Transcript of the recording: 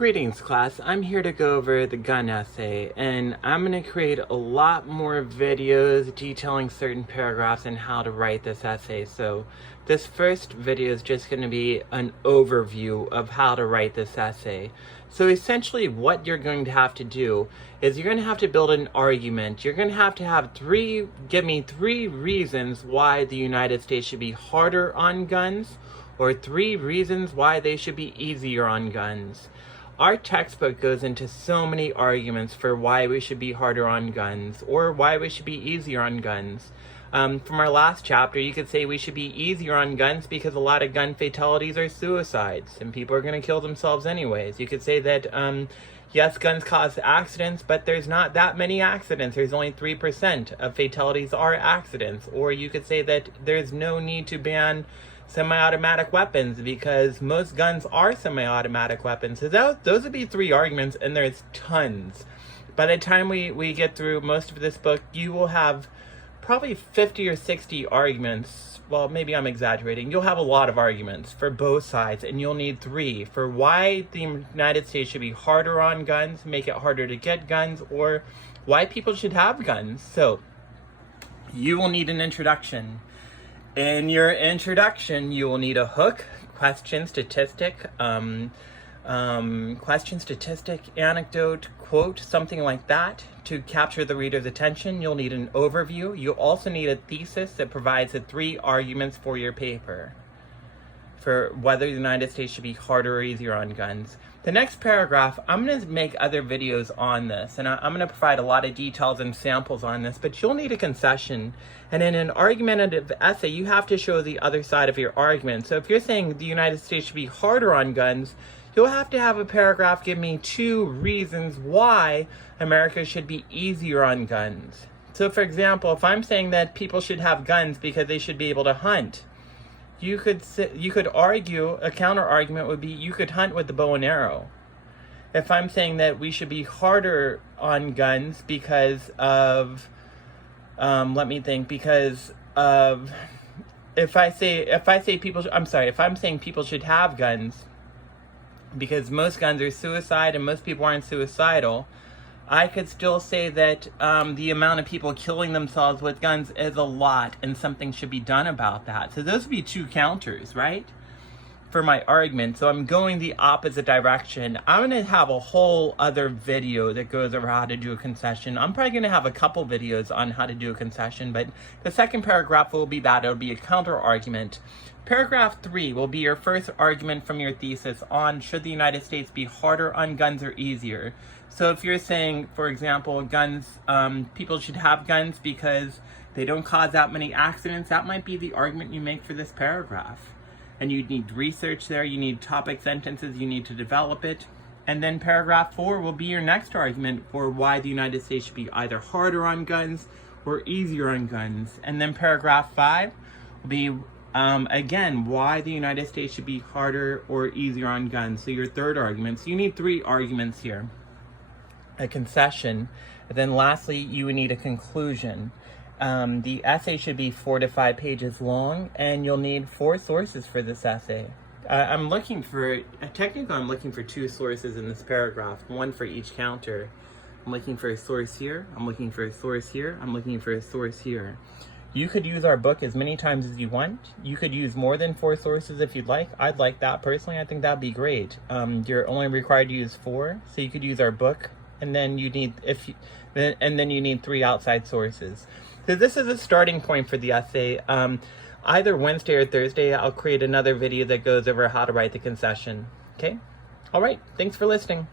Greetings class, I'm here to go over the gun essay, and I'm going to create a lot more videos detailing certain paragraphs and how to write this essay. So this first video is just going to be an overview of how to write this essay. So essentially what you're going to have to do is you're going to have to build an argument. You're going to have give me three reasons why the United States should be harder on guns, or three reasons why they should be easier on guns. Our textbook goes into so many arguments for why we should be harder on guns or why we should be easier on guns. From our last chapter, you could say we should be easier on guns because a lot of gun fatalities are suicides and people are going to kill themselves anyways. You could say that, yes, guns cause accidents, but there's not that many accidents. There's only 3% of fatalities are accidents. Or you could say that there's no need to ban semi-automatic weapons because most guns are semi-automatic weapons. So those would be three arguments, and there's tons. By the time we get through most of this book, you will have probably 50 or 60 arguments. Well, maybe I'm exaggerating. You'll have a lot of arguments for both sides, and you'll need three for why the United States should be harder on guns, make it harder to get guns, or why people should have guns. So you will need an introduction. In your introduction, you will need a hook, question, statistic, anecdote, quote, something like that to capture the reader's attention. You'll need an overview. You'll also need a thesis that provides the three arguments for your paper for whether the United States should be harder or easier on guns. The next paragraph, I'm going to make other videos on this, and I'm going to provide a lot of details and samples on this, but you'll need a concession. And in an argumentative essay, you have to show the other side of your argument. So if you're saying the United States should be harder on guns, you'll have to have a paragraph give me two reasons why America should be easier on guns. So for example, if I'm saying that people should have guns because they should be able to hunt, you could argue, a counter argument would be you could hunt with the bow and arrow. If I'm saying that we should be harder on guns because of, if I'm saying people should have guns because most guns are suicide and most people aren't suicidal, I could still say that the amount of people killing themselves with guns is a lot and something should be done about that. So those would be two counters, right, for my argument. So I'm going the opposite direction. I'm going to have a whole other video that goes over how to do a concession. I'm probably going to have a couple videos on how to do a concession, but the second paragraph will be that. It'll be a counter argument. Paragraph 3 will be your first argument from your thesis on should the United States be harder on guns or easier. So if you're saying, for example, guns, people should have guns because they don't cause that many accidents, that might be the argument you make for this paragraph. And you need research there, you need topic sentences, you need to develop it. And then paragraph 4 will be your next argument for why the United States should be either harder on guns or easier on guns. And then paragraph 5 will be again, why the United States should be harder or easier on guns. So your third argument. So you need three arguments here. A concession, and then lastly, you would need a conclusion. The essay should be 4 to 5 pages long, and you'll need 4 sources for this essay. I'm looking for 2 sources in this paragraph, one for each counter. I'm looking for a source here, I'm looking for a source here, I'm looking for a source here. You could use our book as many times as you want. You could use more than 4 sources if you'd like. I'd like that personally. I think that'd be great. You're only required to use 4, so you could use our book, and then you need 3 outside sources. So this is a starting point for the essay. Either Wednesday or Thursday, I'll create another video that goes over how to write the concession. Okay? All right. Thanks for listening.